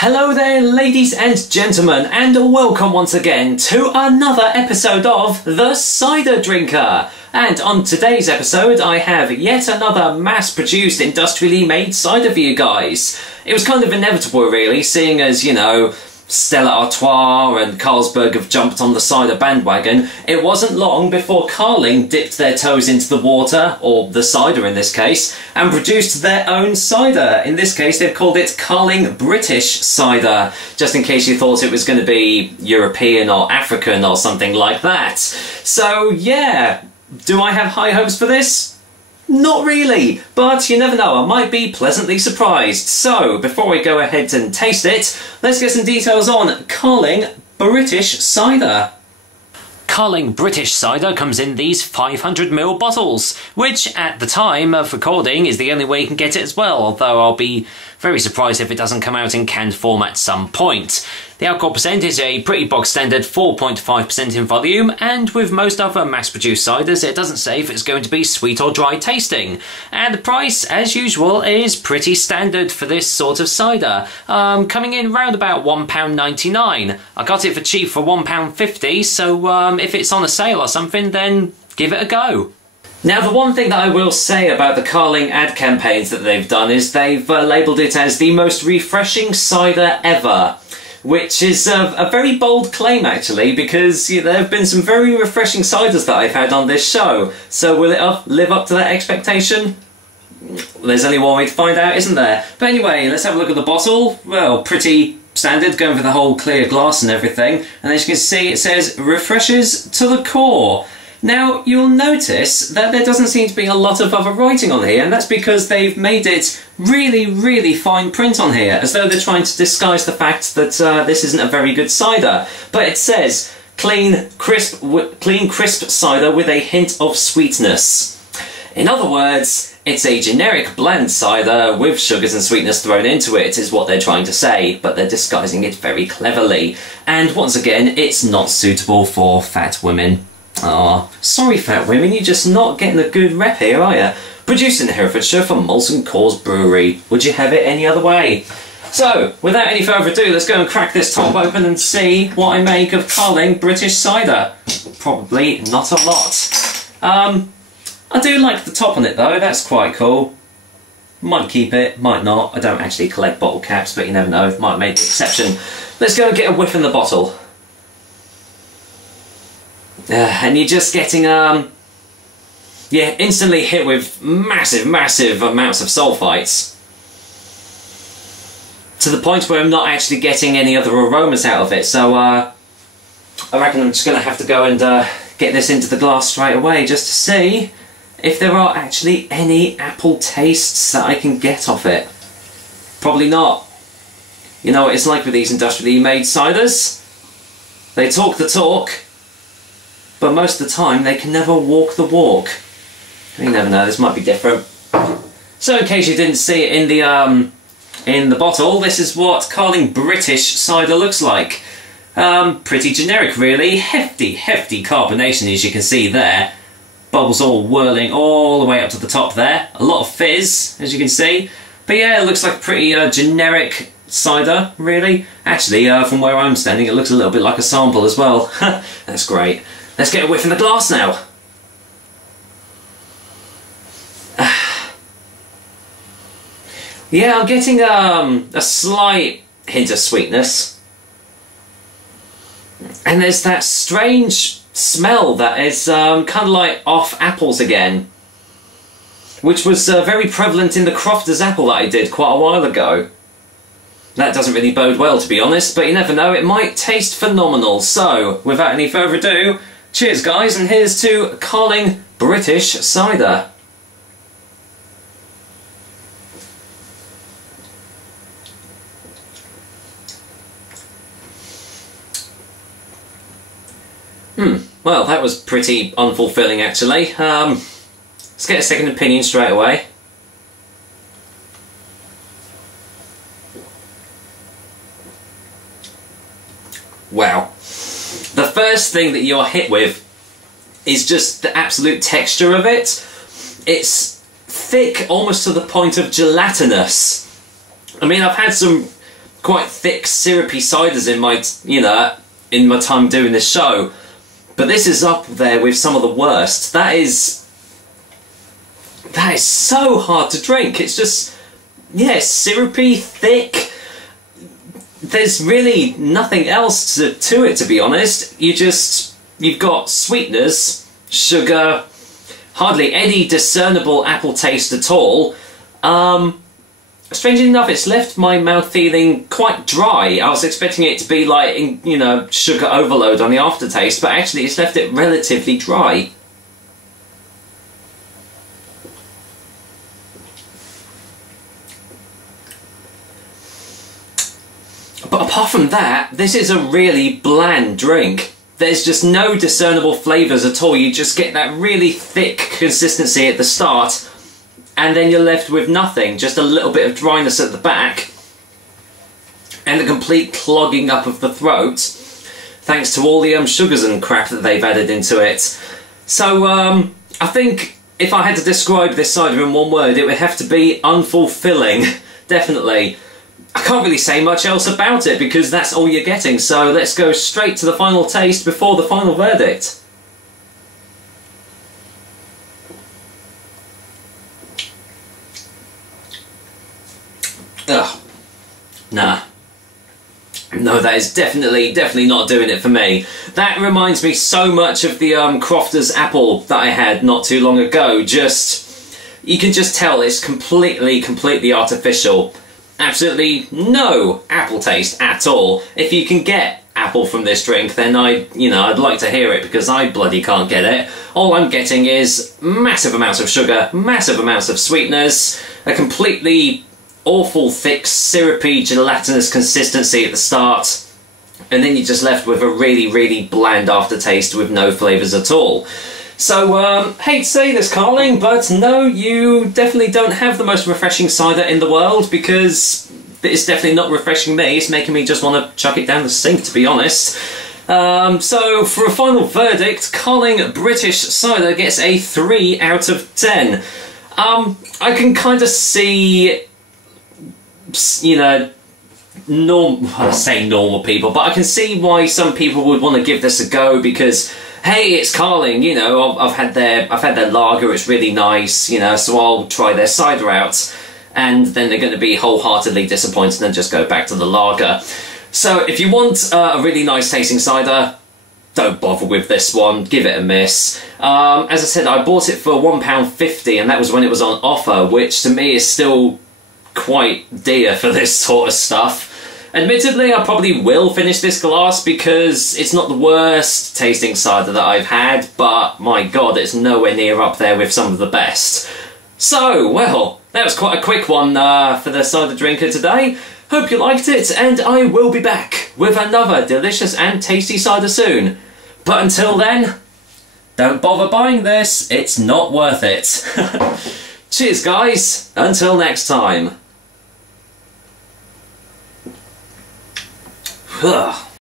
Hello there, ladies and gentlemen, and welcome once again to another episode of The Cider Drinker. And on today's episode, I have yet another mass-produced, industrially made cider for you guys. It was kind of inevitable, really, seeing as, you know, Stella Artois and Carlsberg have jumped on the cider bandwagon. It wasn't long before Carling dipped their toes into the water, or the cider in this case, and produced their own cider. In this case, they've called it Carling British Cider, just in case you thought it was going to be European or African or something like that. So, yeah, do I have high hopes for this? Not really, but you never know, I might be pleasantly surprised. So, before we go ahead and taste it, let's get some details on Carling British Cider. Carling British Cider comes in these 500ml bottles, which at the time of recording is the only way you can get it as well, although I'll be very surprised if it doesn't come out in canned form at some point. The alcohol percent is a pretty bog standard 4.5% in volume, and with most other mass-produced ciders it doesn't say if it's going to be sweet or dry tasting. And the price, as usual, is pretty standard for this sort of cider, coming in round about £1.99. I got it for cheap for £1.50, so if it's on a sale or something, then give it a go. Now, the one thing that I will say about the Carling ad campaigns that they've done is they've labelled it as the most refreshing cider ever, which is a very bold claim, actually, because there have been some very refreshing ciders that I've had on this show. So will it live up to that expectation? There's only one way to find out, isn't there? But anyway, let's have a look at the bottle. Well, pretty standard, going for the whole clear glass and everything. And as you can see, it says, refreshes to the core. Now, you'll notice that there doesn't seem to be a lot of other writing on here, and that's because they've made it really, really fine print on here, as though they're trying to disguise the fact that this isn't a very good cider. But it says, clean, crisp cider with a hint of sweetness. In other words, it's a generic bland cider with sugars and sweetness thrown into it, is what they're trying to say, but they're disguising it very cleverly. And once again, it's not suitable for fat women. Aw, sorry fat women, you're just not getting a good rep here, are you? Produced in Herefordshire for Molson Coors Brewery. Would you have it any other way? So, without any further ado, let's go and crack this top open and see what I make of Carling British Cider. Probably not a lot. I do like the top on it though, that's quite cool. Might keep it, might not. I don't actually collect bottle caps, but you never know, might make the exception. Let's go and get a whiff in the bottle. And you're just getting, instantly hit with massive, massive amounts of sulfites. To the point where I'm not actually getting any other aromas out of it, so I reckon I'm just going to have to go and get this into the glass straight away just to see if there are actually any apple tastes that I can get off it. Probably not. You know what it's like with these industrially made ciders? They talk the talk, but most of the time they can never walk the walk. You never know, this might be different. So in case you didn't see it in the bottle, this is what Carling British Cider looks like. Pretty generic really, hefty carbonation as you can see there. Bubbles all whirling all the way up to the top there. A lot of fizz, as you can see. But yeah, it looks like a pretty generic cider, really. Actually, from where I'm standing, it looks a little bit like a sample as well. That's great. Let's get a whiff in the glass now. Yeah, I'm getting a slight hint of sweetness. And there's that strange smell that is kind of like off apples again, which was very prevalent in the Crofters apple that I did quite a while ago. That doesn't really bode well, to be honest, but you never know, it might taste phenomenal. So, without any further ado, cheers guys, and here's to Carling British Cider. Well, that was pretty unfulfilling actually. Let's get a second opinion straight away. Wow. The first thing that you're hit with is just the absolute texture of it. It's thick almost to the point of gelatinous. I mean, I've had some quite thick, syrupy ciders in my, in my time doing this show. But this is up there with some of the worst. That is so hard to drink. It's just, yeah, syrupy, thick. There's really nothing else to it, to be honest. You've got sweeteners, sugar, hardly any discernible apple taste at all. Strangely enough, it's left my mouth feeling quite dry. I was expecting it to be like, sugar overload on the aftertaste, but actually it's left it relatively dry. But apart from that, this is a really bland drink. There's just no discernible flavours at all. You just get that really thick consistency at the start, and then you're left with nothing, just a little bit of dryness at the back, and a complete clogging up of the throat, thanks to all the sugars and crap that they've added into it. So, I think if I had to describe this cider in one word, it would have to be unfulfilling, definitely. I can't really say much else about it, because that's all you're getting, so let's go straight to the final taste before the final verdict. Ugh. Nah. No, that is definitely not doing it for me. That reminds me so much of the Crofter's apple that I had not too long ago. You can just tell it's completely artificial. Absolutely no apple taste at all. If you can get apple from this drink, then I'd like to hear it, because I bloody can't get it. All I'm getting is massive amounts of sugar, massive amounts of sweeteners, a completely awful thick syrupy gelatinous consistency at the start, and then you're just left with a really bland aftertaste with no flavours at all. So, hate to say this, Carling, but no, you definitely don't have the most refreshing cider in the world, because it's definitely not refreshing me. It's making me just want to chuck it down the sink, to be honest. So, for a final verdict, Carling British Cider gets a 3 out of 10. I can kind of see, I say normal people, but I can see why some people would want to give this a go, because hey, it's Carling, I've had their lager, it's really nice, so I'll try their cider out, and then they're going to be wholeheartedly disappointed and just go back to the lager. So if you want a really nice tasting cider, don't bother with this one, give it a miss. As I said, I bought it for £1.50, and that was when it was on offer, which to me is still quite dear for this sort of stuff. Admittedly, I probably will finish this glass, because it's not the worst tasting cider that I've had, but my god, it's nowhere near up there with some of the best. So, well, that was quite a quick one for the cider drinker today. Hope you liked it, and I will be back with another delicious and tasty cider soon. But until then, don't bother buying this, it's not worth it. Cheers guys, until next time. Ugh.